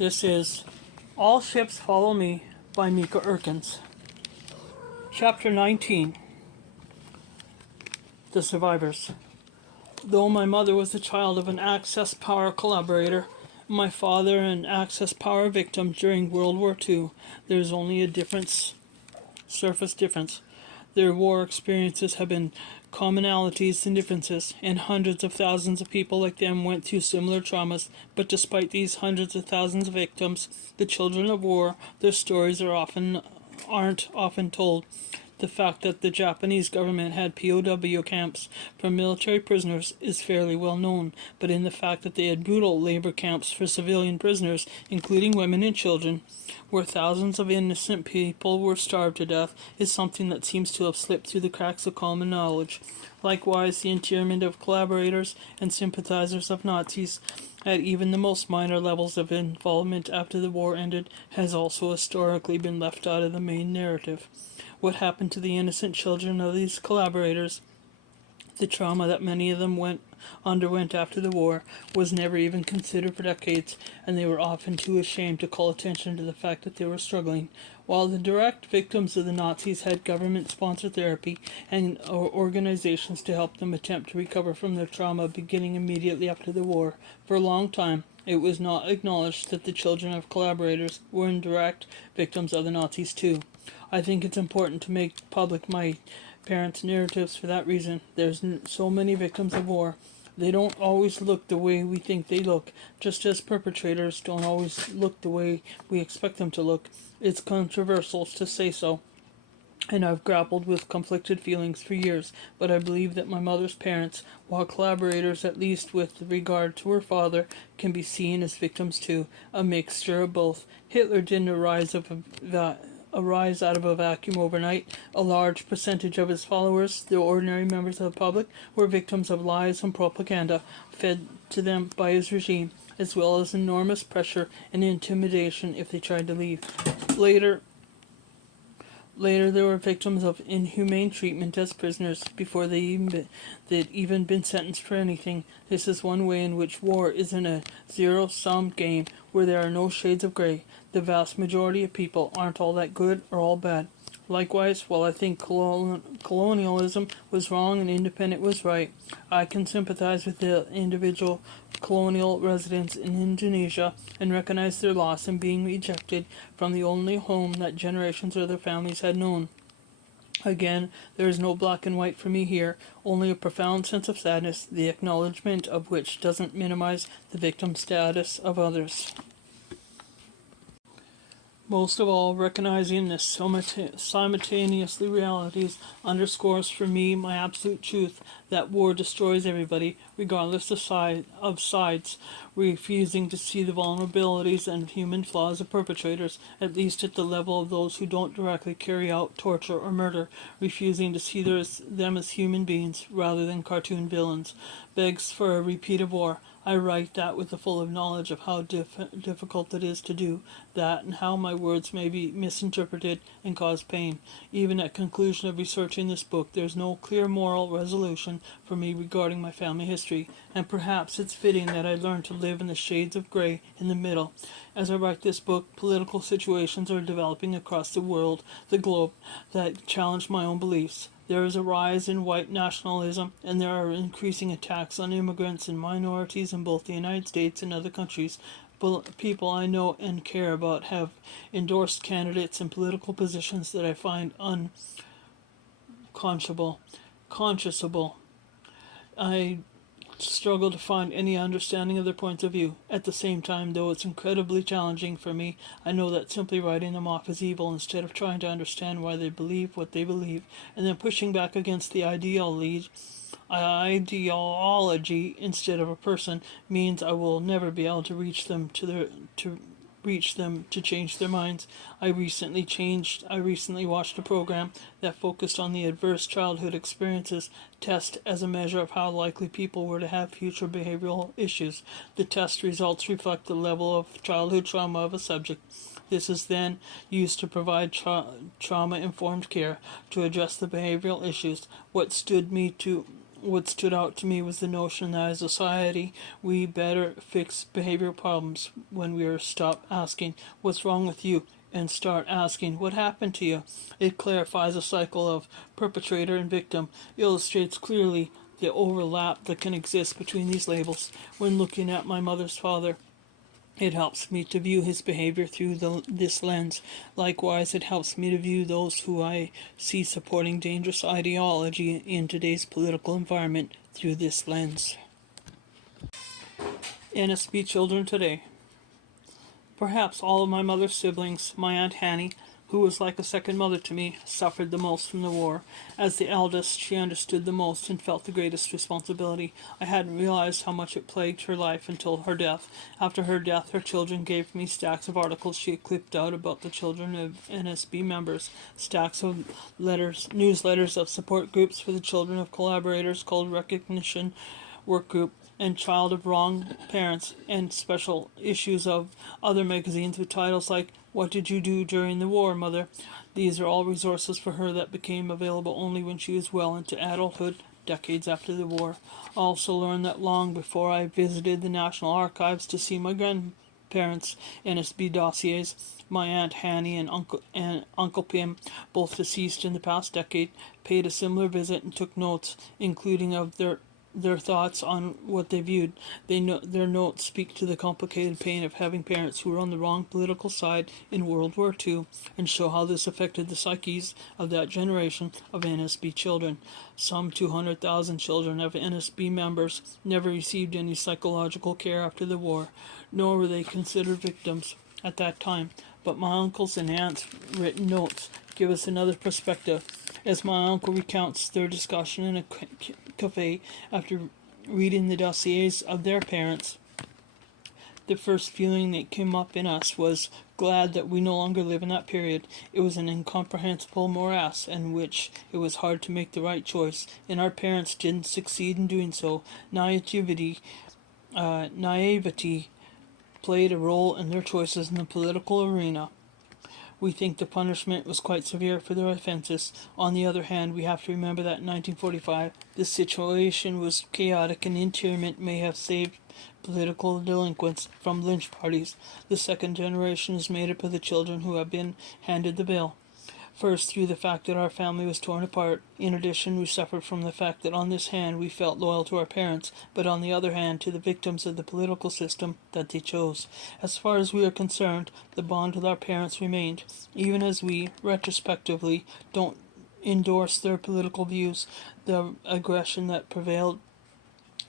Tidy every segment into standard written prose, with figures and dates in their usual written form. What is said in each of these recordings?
This is All Ships Follow Me by Mieke Eerkens. Chapter 19. The Survivors. Though my mother was the child of an Access Power collaborator, and my father an Access Power victim during World War II, there is only a surface difference. Their war experiences have been commonalities and differences, and hundreds of thousands of people like them went through similar traumas, but despite these hundreds of thousands of victims, the children of war, their stories aren't often told. The fact that the Japanese government had POW camps for military prisoners is fairly well known, but in the fact that they had brutal labor camps for civilian prisoners, including women and children, where thousands of innocent people were starved to death, is something that seems to have slipped through the cracks of common knowledge. Likewise, the internment of collaborators and sympathizers of Nazis at even the most minor levels of involvement after the war ended has also historically been left out of the main narrative. What happened to the innocent children of these collaborators, the trauma that many of them underwent after the war, was never even considered for decades, and they were often too ashamed to call attention to the fact that they were struggling. While the direct victims of the Nazis had government-sponsored therapy and organizations to help them attempt to recover from their trauma beginning immediately after the war, for a long time it was not acknowledged that the children of collaborators were indirect victims of the Nazis too. I think it's important to make public my parents' narratives for that reason. There's so many victims of war. They don't always look the way we think they look, just as perpetrators don't always look the way we expect them to look. It's controversial to say so, and I've grappled with conflicted feelings for years, but I believe that my mother's parents, while collaborators at least with regard to her father, can be seen as victims too, a mixture of both. Hitler didn't arise out of a vacuum overnight. A large percentage of his followers, the ordinary members of the public, were victims of lies and propaganda fed to them by his regime, as well as enormous pressure and intimidation if they tried to leave. Later, they were victims of inhumane treatment as prisoners before they'd even been sentenced for anything. This is one way in which war isn't a zero-sum game where there are no shades of gray. The vast majority of people aren't all that good or all bad. Likewise, while I think colonialism was wrong and independent was right, I can sympathize with the individual colonial residents in Indonesia and recognize their loss in being ejected from the only home that generations of their families had known. Again, there is no black and white for me here, only a profound sense of sadness, the acknowledgement of which doesn't minimize the victim status of others. Most of all, recognizing this simultaneously realities underscores for me my absolute truth that war destroys everybody, regardless of sides, refusing to see the vulnerabilities and human flaws of perpetrators, at least at the level of those who don't directly carry out torture or murder, refusing to see them as human beings rather than cartoon villains, begs for a repeat of war. I write that with the full of knowledge of how difficult it is to do that and how my words may be misinterpreted and cause pain. Even at conclusion of researching this book, there is no clear moral resolution for me regarding my family history, and perhaps it's fitting that I learn to live in the shades of gray in the middle. As I write this book, political situations are developing across the globe, that challenge my own beliefs. There is a rise in white nationalism, and there are increasing attacks on immigrants and minorities in both the United States and other countries. People I know and care about have endorsed candidates in political positions that I find unconscionable. I struggle to find any understanding of their points of view. At the same time, though it's incredibly challenging for me, I know that simply writing them off as evil instead of trying to understand why they believe what they believe, and then pushing back against the ideology instead of a person, means I will never be able to reach them to change their minds. I recently watched a program that focused on the adverse childhood experiences test as a measure of how likely people were to have future behavioral issues. The test results reflect the level of childhood trauma of a subject. This is then used to provide trauma-informed care to address the behavioral issues. What stood me to what stood out to me was the notion that as a society we better fix behavioral problems when we are stop asking what's wrong with you and start asking what happened to you. It clarifies a cycle of perpetrator and victim, illustrates clearly the overlap that can exist between these labels. When looking at my mother's father, it helps me to view his behavior through this lens. Likewise, it helps me to view those who I see supporting dangerous ideology in today's political environment through this lens. NSB children today. Perhaps all of my mother's siblings, my Aunt Hanny, who was like a second mother to me, suffered the most from the war. As the eldest, she understood the most and felt the greatest responsibility. I hadn't realized how much it plagued her life until her death. After her death, her children gave me stacks of articles she had clipped out about the children of NSB members, stacks of newsletters of support groups for the children of collaborators called Recognition Work Group, and Child of Wrong Parents, and special issues of other magazines with titles like What Did You Do During the War, Mother? These are all resources for her that became available only when she was well into adulthood, decades after the war. I also learned that long before I visited the National Archives to see my grandparents' NSB dossiers, my Aunt Hanny and Uncle Pim, both deceased in the past decade, paid a similar visit and took notes, including of their thoughts on what they viewed. Their notes speak to the complicated pain of having parents who were on the wrong political side in World War II and show how this affected the psyches of that generation of NSB children. Some 200,000 children of NSB members never received any psychological care after the war, nor were they considered victims at that time. But my uncles and aunts' written notes give us another perspective, as my uncle recounts their discussion in a cafe after reading the dossiers of their parents. The first feeling that came up in us was glad that we no longer live in that period. It was an incomprehensible morass in which it was hard to make the right choice, and our parents didn't succeed in doing so. Naivety played a role in their choices in the political arena. We think the punishment was quite severe for their offenses. On the other hand, we have to remember that in 1945, the situation was chaotic and internment may have saved political delinquents from lynch parties. The second generation is made up of the children who have been handed the bill. First, through the fact that our family was torn apart. In addition, we suffered from the fact that on this hand we felt loyal to our parents, but on the other hand to the victims of the political system that they chose. As far as we are concerned, the bond with our parents remained, even as we, retrospectively, don't endorse their political views. The aggression that prevailed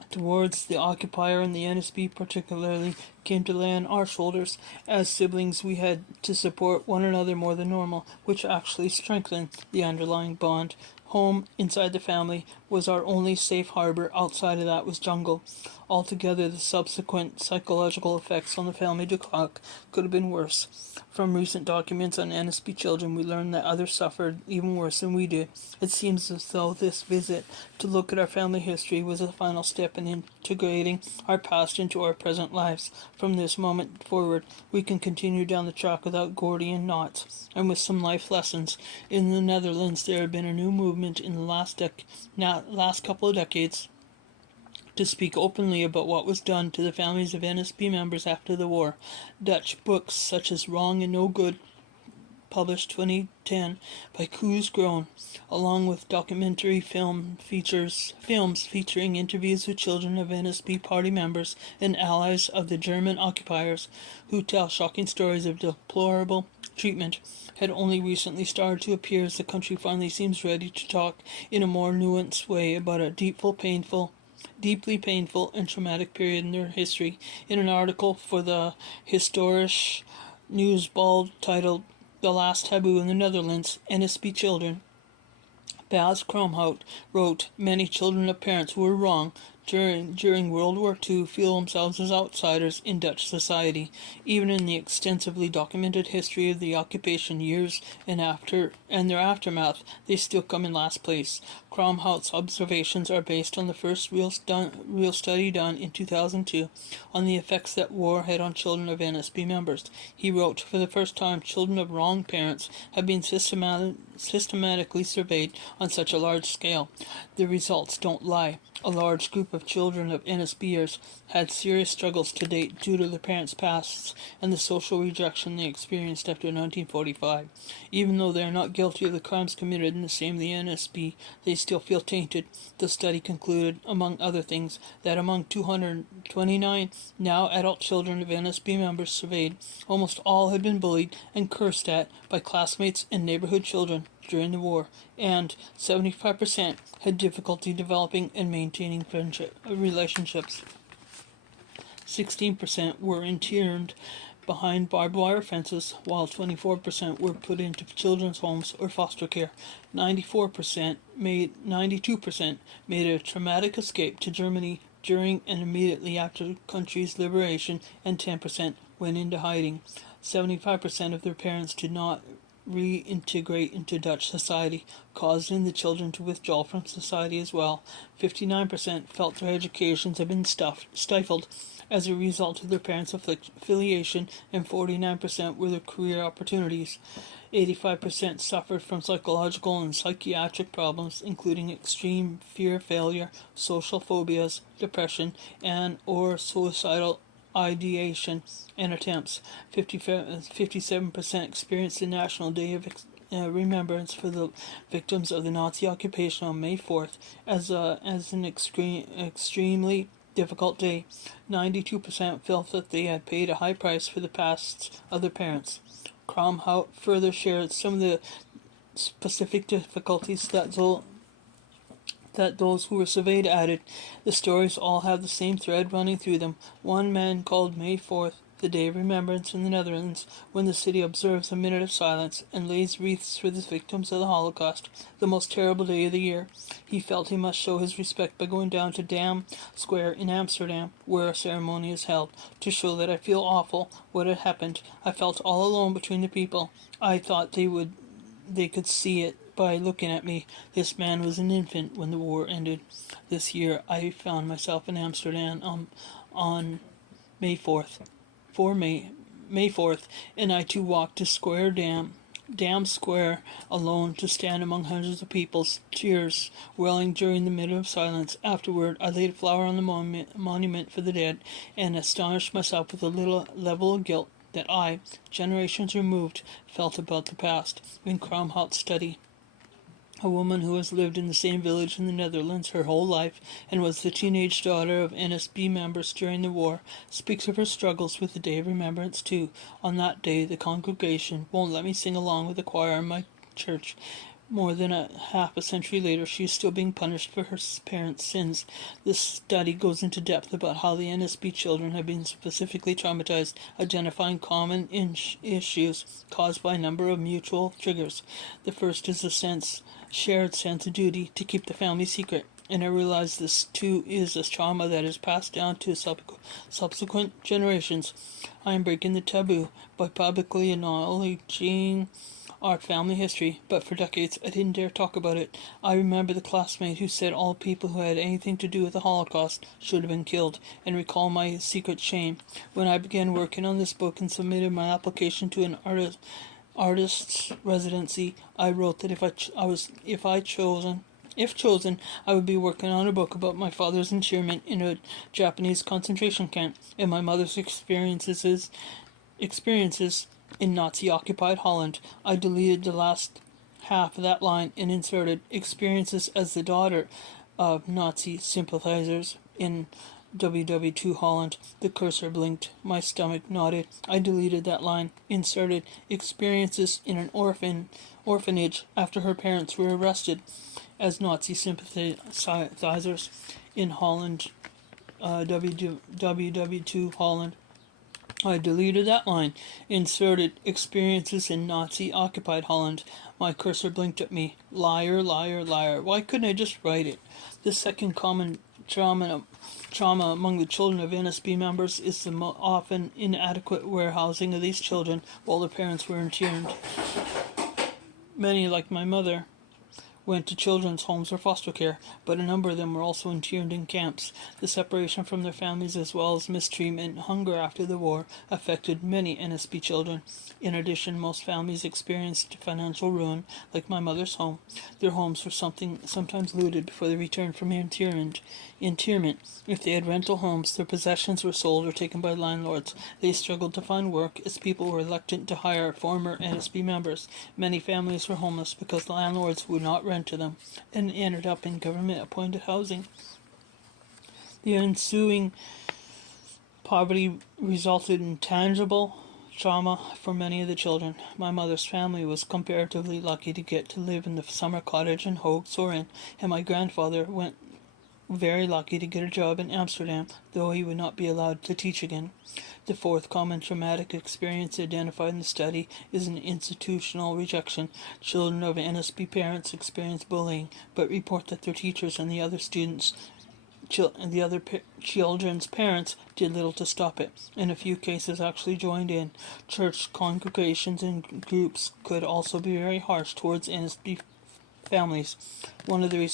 towards the occupier and the NSB particularly came to lay on our shoulders. As siblings, we had to support one another more than normal, which actually strengthened the underlying bond. Home, inside the family, was our only safe harbor. Outside of that was jungle. Altogether, the subsequent psychological effects on the family du Coq could have been worse. From recent documents on NSB children, we learned that others suffered even worse than we did. It seems as though this visit to look at our family history was a final step in integrating our past into our present lives. From this moment forward, we can continue down the track without Gordian knots and with some life lessons. In the Netherlands, there had been a new movement in the last couple of decades to speak openly about what was done to the families of NSB members after the war. Dutch books such as Wrong and No Good, published 2010 by Koos Groen, along with documentary films featuring interviews with children of NSB party members and allies of the German occupiers who tell shocking stories of deplorable treatment, had only recently started to appear as the country finally seems ready to talk in a more nuanced way about a deeply painful and traumatic period in their history. In an article for the Historisch Nieuwsblad titled The Last Taboo in the Netherlands, NSB Children, Bas Kromhout wrote, "Many children of parents who were wrong during World War II feel themselves as outsiders in Dutch society. Even in the extensively documented history of the occupation years and their aftermath, they still come in last place. Kromhout's observations are based on the first real study done in 2002 on the effects that war had on children of NSB members. He wrote, "For the first time, children of wrong parents have been systematically surveyed on such a large scale. The results don't lie. A large group of children of NSBers had serious struggles to date due to their parents' pasts and the social rejection they experienced after 1945. Even though they are not guilty of the crimes committed in the same the NSB, they still feel tainted." The study concluded, among other things, that among 229 now adult children of NSB members surveyed, almost all had been bullied and cursed at by classmates and neighborhood children during the war, and 75% had difficulty developing and maintaining relationships. 16% were interned behind barbed wire fences, while 24% were put into children's homes or foster care. 92% made a traumatic escape to Germany during and immediately after the country's liberation, and 10% went into hiding. 75% of their parents did not reintegrate into Dutch society, causing the children to withdraw from society as well. 59% felt their educations had been stifled as a result of their parents' affiliation, and 49% were their career opportunities. 85% suffered from psychological and psychiatric problems, including extreme fear of failure, social phobias, depression, and or suicidal ideation and attempts. 57% experienced the National Day of Remembrance for the victims of the Nazi occupation on May 4th as an extremely difficult day. 92% felt that they had paid a high price for the past of their parents. Kromhout further shared some of the specific difficulties that those who were surveyed added. The stories all have the same thread running through them. One man called May 4th the Day of Remembrance in the Netherlands, when the city observes a minute of silence and lays wreaths for the victims of the Holocaust, the most terrible day of the year. He felt he must show his respect by going down to Dam Square in Amsterdam, where a ceremony is held, to show that I feel awful what had happened. I felt all alone between the people. I thought they could see it by looking at me. This man was an infant when the war ended. This year I found myself in Amsterdam on May 4th. May 4th, and I too walked to Dam Square alone, to stand among hundreds of people's tears welling during the minute of silence. Afterward, I laid a flower on the monument for the dead, and astonished myself with a little level of guilt that I, generations removed, felt about the past. In Kromhout's study, a woman who has lived in the same village in the Netherlands her whole life and was the teenage daughter of NSB members during the war, speaks of her struggles with the Day of Remembrance too. On that day, the congregation won't let me sing along with the choir in my church. More than half a century later, she is still being punished for her parents' sins. This study goes into depth about how the NSB children have been specifically traumatized, identifying common issues caused by a number of mutual triggers. The first is a shared sense of duty to keep the family secret, and I realize this too is a trauma that is passed down to subsequent generations. I am breaking the taboo by publicly acknowledging our family history, but for decades I didn't dare talk about it. I remember the classmate who said all people who had anything to do with the Holocaust should have been killed, and recall my secret shame. When I began working on this book and submitted my application to an artist's residency, I wrote that if chosen, I would be working on a book about my father's internment in a Japanese concentration camp and my mother's experiences in Nazi-occupied Holland. I deleted the last half of that line and inserted experiences as the daughter of Nazi sympathizers in WW2 Holland. The cursor blinked. My stomach nodded. I deleted that line, inserted experiences in an orphanage after her parents were arrested as Nazi sympathizers in Holland, WW2 Holland. I deleted that line, inserted experiences in Nazi-occupied Holland. My cursor blinked at me. Liar, liar, liar. Why couldn't I just write it? The second common Trauma among the children of NSB members is the often inadequate warehousing of these children while their parents were interned. Many, like my mother, went to children's homes or foster care, but a number of them were also interned in camps. The separation from their families as well as mistreatment and hunger after the war affected many NSB children. In addition, most families experienced financial ruin, like my mother's home. Their homes were sometimes looted before they returned from internment. If they had rental homes, their possessions were sold or taken by landlords. They struggled to find work as people were reluctant to hire former NSB members. Many families were homeless because landlords would not rent to them and ended up in government-appointed housing. The ensuing poverty resulted in tangible trauma for many of the children. My mother's family was comparatively lucky to get to live in the summer cottage in Hoog Soren, and my grandfather went very lucky to get a job in Amsterdam, though he would not be allowed to teach again. The fourth common traumatic experience identified in the study is an institutional rejection. Children of NSB parents experience bullying, but report that their teachers and the other children's parents did little to stop it. In a few cases actually joined in. Church congregations and groups could also be very harsh towards NSB families. One of the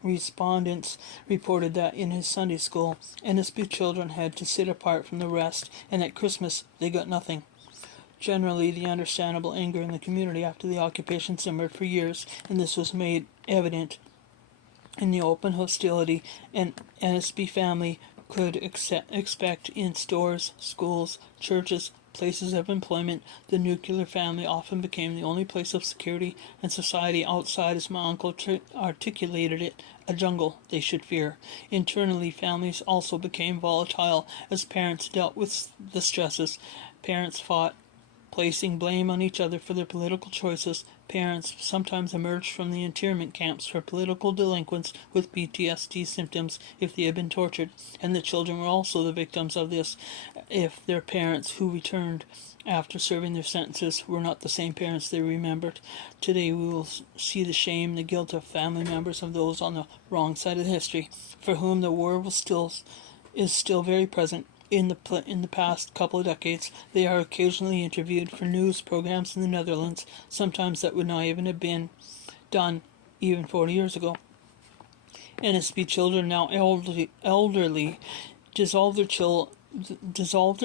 respondents reported that in his Sunday school, NSB children had to sit apart from the rest, and at Christmas they got nothing. Generally, the understandable anger in the community after the occupation simmered for years, and this was made evident in the open hostility an NSB family could expect in stores, schools, churches, places of employment. The nuclear family often became the only place of security and society outside, as my uncle articulated it, a jungle they should fear. Internally, families also became volatile as parents dealt with the stresses. Parents fought, placing blame on each other for their political choices. Parents sometimes emerged from the internment camps for political delinquents with PTSD symptoms if they had been tortured, and the children were also the victims of this if their parents who returned after serving their sentences were not the same parents they remembered. Today we will see the shame and the guilt of family members of those on the wrong side of history, for whom the war is still very present. In the past couple of decades, they are occasionally interviewed for news programs in the Netherlands, sometimes that would not even have been done even 40 years ago. NSB children, now elderly, dissolve their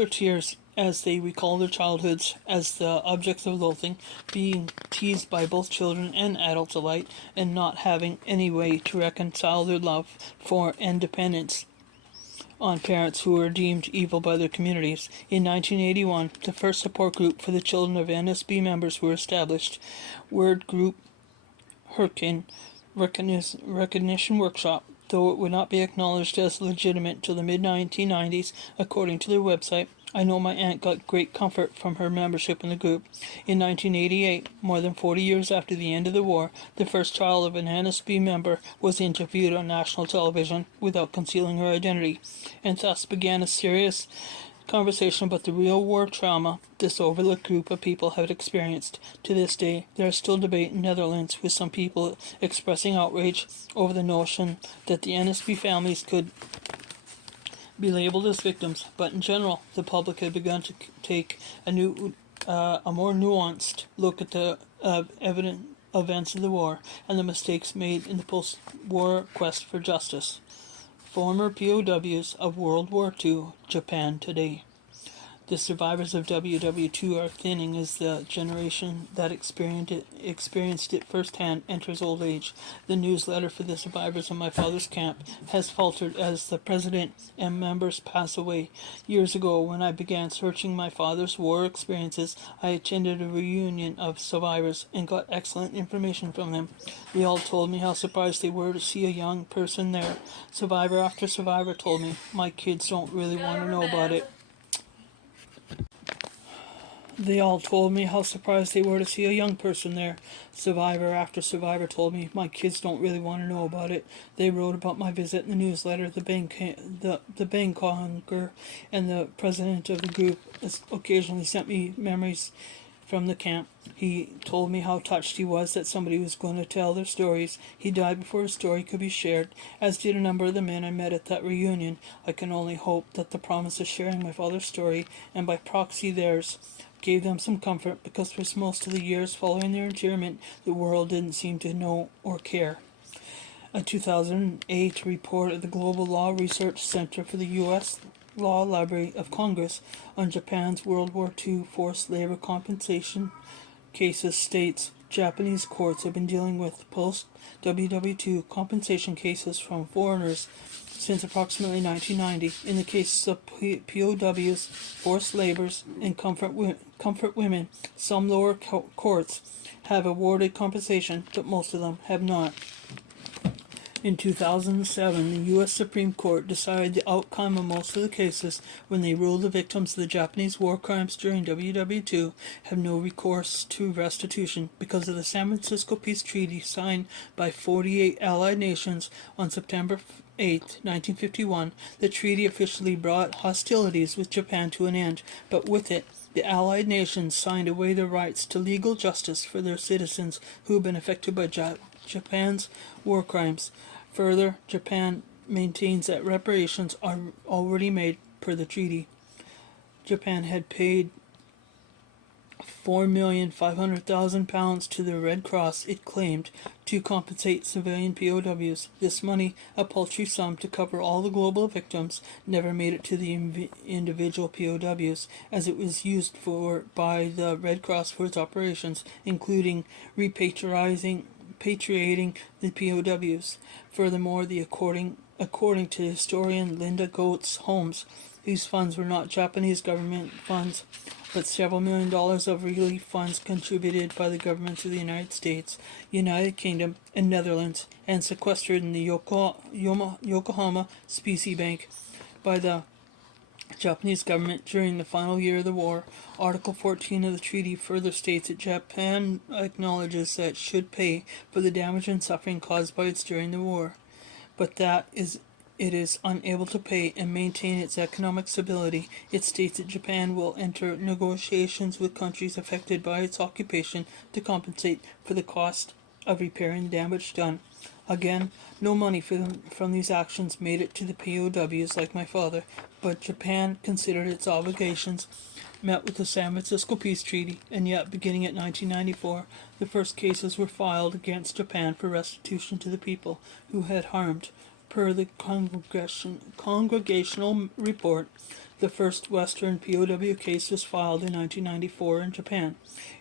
tears as they recall their childhoods as the objects of loathing, being teased by both children and adults alike, and not having any way to reconcile their love for independence on parents who were deemed evil by their communities. In 1981, the first support group for the children of NSB members were established. Word Group Herkin Recognition Workshop, though it would not be acknowledged as legitimate till the mid-1990s, according to their website. I know my aunt got great comfort from her membership in the group. In 1988, more than 40 years after the end of the war, the first child of an NSB member was interviewed on national television without concealing her identity, and thus began a serious conversation about the real war trauma this overlooked group of people had experienced. To this day, there is still debate in the Netherlands, with some people expressing outrage over the notion that the NSB families could be labeled as victims, but in general, the public had begun to take a more nuanced look at the evident events of the war and the mistakes made in the post-war quest for justice. Former POWs of World War II, Japan today. The survivors of WW2 are thinning as the generation that experienced it firsthand enters old age. The newsletter for the survivors of my father's camp has faltered as the president and members pass away. Years ago, when I began searching my father's war experiences, I attended a reunion of survivors and got excellent information from them. They all told me how surprised they were to see a young person there. Survivor after survivor told me, my kids don't really want to know about it. They all told me how surprised they were to see a young person there. Survivor after survivor told me, my kids don't really want to know about it. They wrote about my visit in the newsletter. The Bangkonger and the president of the group occasionally sent me memories from the camp. He told me how touched he was that somebody was going to tell their stories. He died before his story could be shared, as did a number of the men I met at that reunion. I can only hope that the promise of sharing my father's story, and by proxy theirs, gave them some comfort, because for most of the years following their interment, the world didn't seem to know or care. A 2008 report of the Global Law Research Center for the U.S. Law Library of Congress on Japan's World War II forced labor compensation cases states Japanese courts have been dealing with post-WW2 compensation cases from foreigners since approximately 1990. In the cases of POWs, forced labors, and comfort women, some lower courts have awarded compensation, but most of them have not. In 2007, the U.S. Supreme Court decided the outcome of most of the cases when they ruled the victims of the Japanese war crimes during WW2 have no recourse to restitution because of the San Francisco Peace Treaty signed by 48 Allied nations on September 8, 1951. The treaty officially brought hostilities with Japan to an end, but with it, the Allied nations signed away their rights to legal justice for their citizens who have been affected by Japan's war crimes. Further, Japan maintains that reparations are already made per the treaty. Japan had paid £4,500,000 to the Red Cross, it claimed, to compensate civilian POWs. This money, a paltry sum to cover all the global victims, never made it to the individual POWs, as it was used by the Red Cross for its operations, including repatriating the POWs. Furthermore, according to historian Linda Goetz Holmes, these funds were not Japanese government funds, but several $1 million of relief funds contributed by the governments of the United States, United Kingdom, and Netherlands, and sequestered in the Yokohama Specie Bank by the Japanese government during the final year of the war. Article 14 of the treaty further states that Japan acknowledges that it should pay for the damage and suffering caused by it during the war, but that it is unable to pay and maintain its economic stability. It states that Japan will enter negotiations with countries affected by its occupation to compensate for the cost of repairing the damage done. Again, no money from these actions made it to the POWs like my father, but Japan considered its obligations met with the San Francisco Peace Treaty, and yet, beginning at 1994, the first cases were filed against Japan for restitution to the people who had harmed. Per the Congregational Report, the first Western POW case was filed in 1994 in Japan.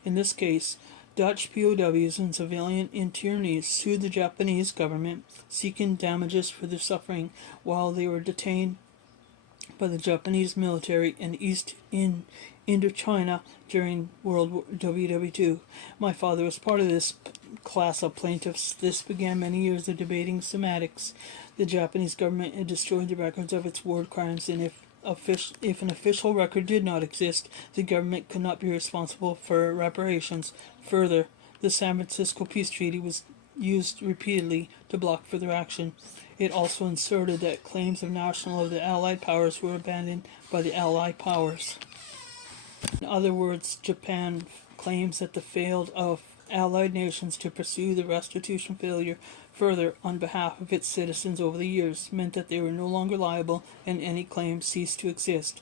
In this case, Dutch POWs and civilian internees sued the Japanese government, seeking damages for their suffering while they were detained by the Japanese military in Indochina during World War WW2. My father was part of this class of plaintiffs. This began many years of debating semantics. The Japanese government had destroyed the records of its war crimes, and if an official record did not exist, the government could not be responsible for reparations. Further, the San Francisco Peace Treaty was used repeatedly to block further action. It also inserted that claims of national of the Allied powers were abandoned by the Allied powers. In other words, Japan claims that the failed of Allied nations to pursue the restitution failure further on behalf of its citizens over the years meant that they were no longer liable and any claim ceased to exist.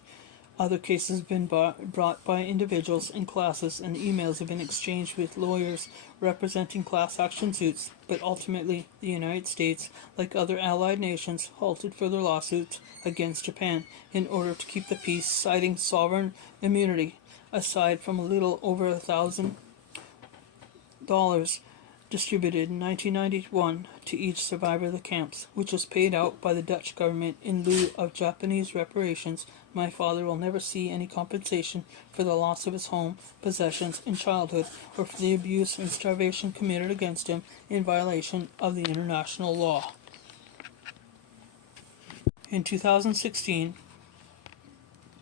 Other cases have been brought by individuals and classes, and emails have been exchanged with lawyers representing class action suits, but ultimately the United States, like other Allied nations, halted further lawsuits against Japan in order to keep the peace, citing sovereign immunity. Aside from a little over $1,000 distributed in 1991 to each survivor of the camps, which was paid out by the Dutch government in lieu of Japanese reparations, my father will never see any compensation for the loss of his home, possessions, in childhood, or for the abuse and starvation committed against him in violation of the international law. In 2016,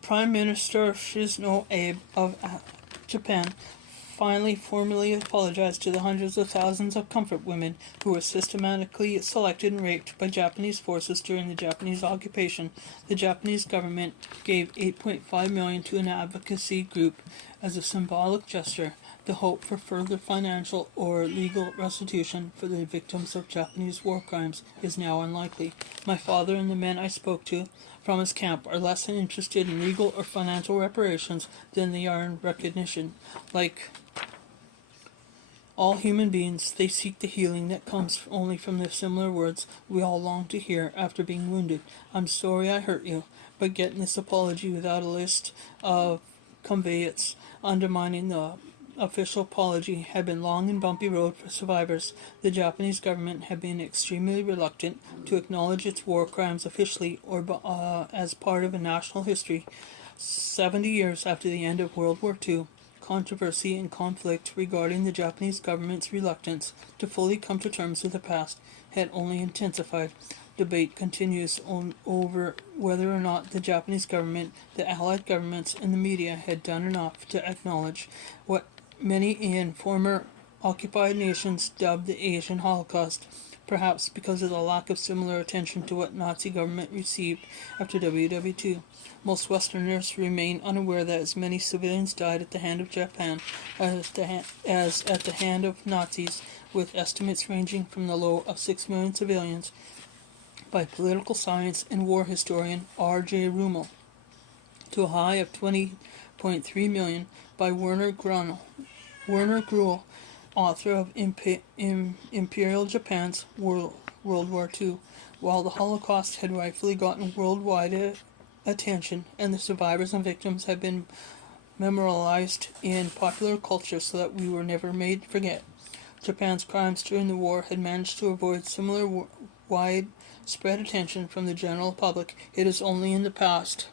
Prime Minister Shinzo Abe of Japan finally formally apologized to the hundreds of thousands of comfort women who were systematically selected and raped by Japanese forces during the Japanese occupation. The Japanese government gave $8.5 million to an advocacy group as a symbolic gesture. The hope for further financial or legal restitution for the victims of Japanese war crimes is now unlikely. My father and the men I spoke to from his camp are less interested in legal or financial reparations than they are in recognition. Like all human beings, they seek the healing that comes only from the similar words we all long to hear after being wounded. I'm sorry I hurt you, but getting this apology without a list of caveats undermining the official apology had been a long and bumpy road for survivors. The Japanese government had been extremely reluctant to acknowledge its war crimes officially or as part of a national history. 70 years after the end of World War II, controversy and conflict regarding the Japanese government's reluctance to fully come to terms with the past had only intensified. Debate continues over whether or not the Japanese government, the Allied governments, and the media had done enough to acknowledge what many in former occupied nations dubbed the Asian Holocaust, perhaps because of the lack of similar attention to what Nazi government received after WW2. Most Westerners remain unaware that as many civilians died at the hand of Japan as at the hand of Nazis, with estimates ranging from the low of 6 million civilians by political science and war historian R.J. Rummel to a high of 20.3 million by Werner Gruhl, author of Imperial Japan's World War II. While the Holocaust had rightfully gotten worldwide attention, and the survivors and victims have been memorialized in popular culture so that we were never made forget, Japan's crimes during the war had managed to avoid similar widespread attention from the general public. It is only in the past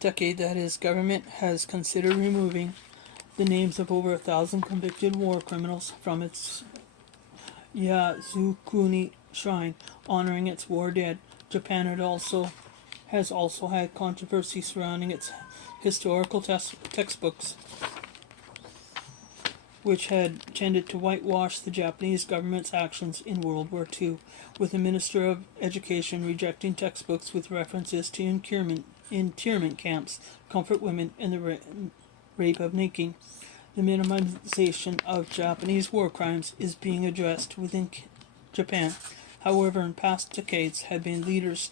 decade that his government has considered removing the names of over 1,000 convicted war criminals from its Yasukuni shrine, honoring its war dead. Japan has also had controversy surrounding its historical textbooks, which had tended to whitewash the Japanese government's actions in World War II, with the Minister of Education rejecting textbooks with references to internment camps, comfort women, and the rape of Nanking. The minimization of Japanese war crimes is being addressed within Japan. However, in past decades have been leaders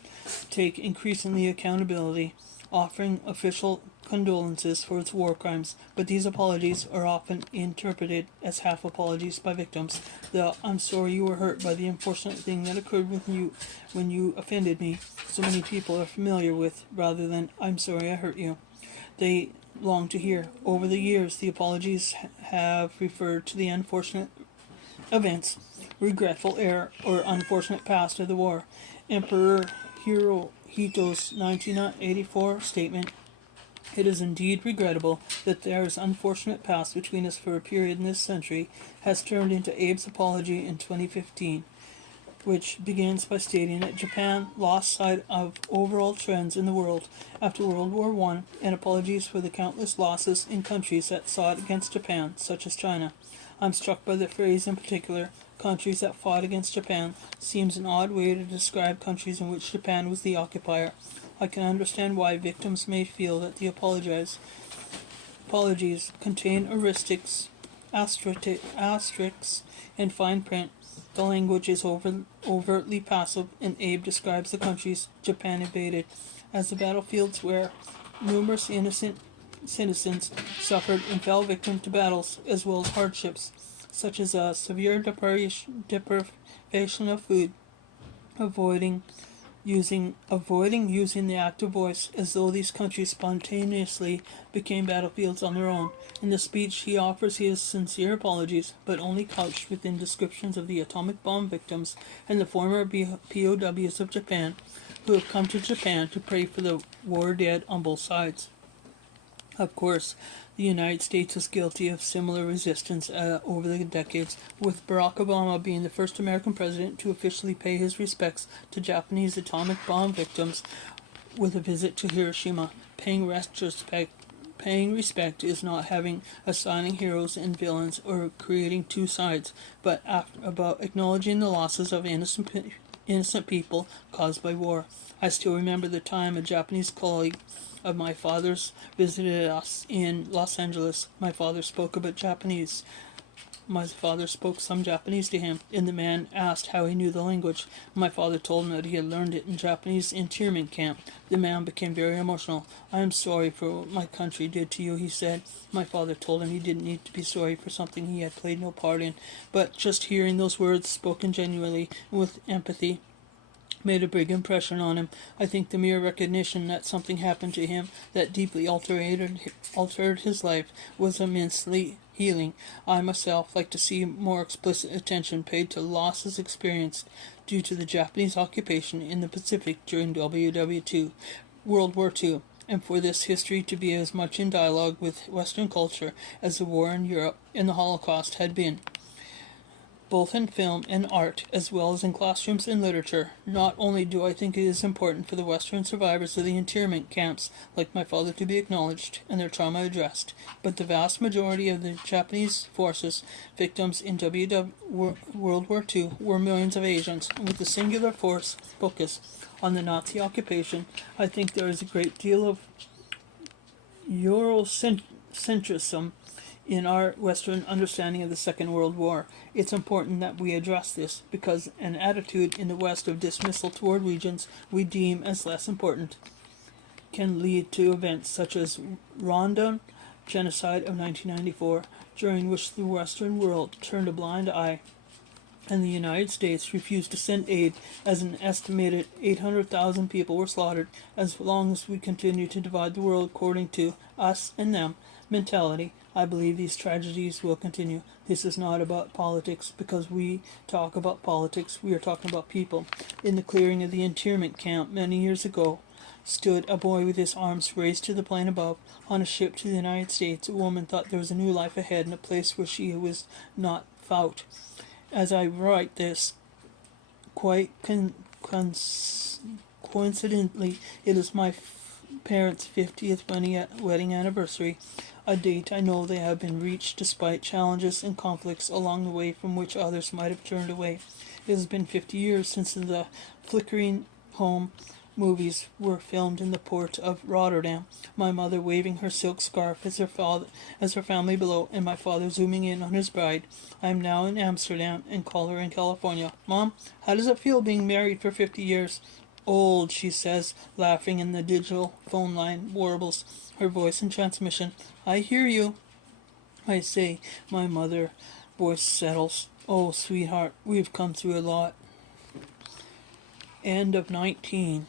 take increasingly accountability, offering official condolences for its war crimes, but these apologies are often interpreted as half apologies by victims. The "I'm sorry you were hurt by the unfortunate thing that occurred with you when you offended me" so many people are familiar with, rather than "I'm sorry I hurt you," they long to hear. Over the years, the apologies have referred to the unfortunate events, regretful error, or unfortunate past of the war. Emperor Hirohito's 1984 statement, "It is indeed regrettable that there is unfortunate past between us for a period in this century," has turned into Abe's apology in 2015, which begins by stating that Japan lost sight of overall trends in the world after World War I, and apologies for the countless losses in countries that fought against Japan, such as China. I'm struck by the phrase in particular, "countries that fought against Japan," seems an odd way to describe countries in which Japan was the occupier. I can understand why victims may feel that the apologies contain asterisks, and fine print. The language is overtly passive, and Abe describes the countries Japan invaded as the battlefields where numerous innocent citizens suffered and fell victim to battles, as well as hardships, such as a severe deprivation of food, avoiding using the active voice, as though these countries spontaneously became battlefields on their own. In the speech, he offers his sincere apologies, but only couched within descriptions of the atomic bomb victims and the former POWs of Japan, who have come to Japan to pray for the war dead on both sides. Of course, the United States was guilty of similar resistance over the decades, with Barack Obama being the first American president to officially pay his respects to Japanese atomic bomb victims with a visit to Hiroshima, paying paying respect is not having assigning heroes and villains or creating two sides, but about acknowledging the losses of innocent people caused by war. I still remember the time a Japanese colleague of my father's visited us in Los Angeles. My father spoke a bit Japanese. My father spoke some Japanese to him, and the man asked how he knew the language. My father told him that he had learned it in Japanese internment camp. The man became very emotional. "I am sorry for what my country did to you," he said. My father told him he didn't need to be sorry for something he had played no part in, but just hearing those words spoken genuinely and with empathy made a big impression on him. I think the mere recognition that something happened to him that deeply altered his life was immensely healing. I myself like to see more explicit attention paid to losses experienced due to the Japanese occupation in the Pacific during World War II, and for this history to be as much in dialogue with Western culture as the war in Europe and the Holocaust had been, both in film and art, as well as in classrooms and literature. Not only do I think it is important for the Western survivors of the internment camps, like my father, to be acknowledged and their trauma addressed, but the vast majority of the Japanese forces victims in World War II were millions of Asians, with a singular focus on the Nazi occupation. I think there is a great deal of Eurocentrism in our Western understanding of the Second World War. It's important that we address this, because an attitude in the West of dismissal toward regions we deem as less important can lead to events such as Rwandan genocide of 1994, during which the Western world turned a blind eye and the United States refused to send aid, as an estimated 800,000 people were slaughtered. As long as we continue to divide the world according to us and them mentality, I believe these tragedies will continue. This is not about politics, because we talk about politics, we are talking about people. In the clearing of the internment camp many years ago stood a boy with his arms raised to the plane above. On a ship to the United States, a woman thought there was a new life ahead in a place where she was not found. As I write this, quite coincidentally, it is my parents' 50th wedding anniversary, a date I know they have been reached despite challenges and conflicts along the way from which others might have turned away. It has been 50 years since the Flickering Home movies were filmed in the port of Rotterdam, my mother waving her silk scarf as her family below, and my father zooming in on his bride. I am now in Amsterdam and call her in California. "Mom, how does it feel being married for 50 years? "Old," she says, laughing, and the digital phone line warbles, her voice in transmission. "I hear you," I say. My mother's voice settles. "Oh, sweetheart, we've come through a lot." End of 19.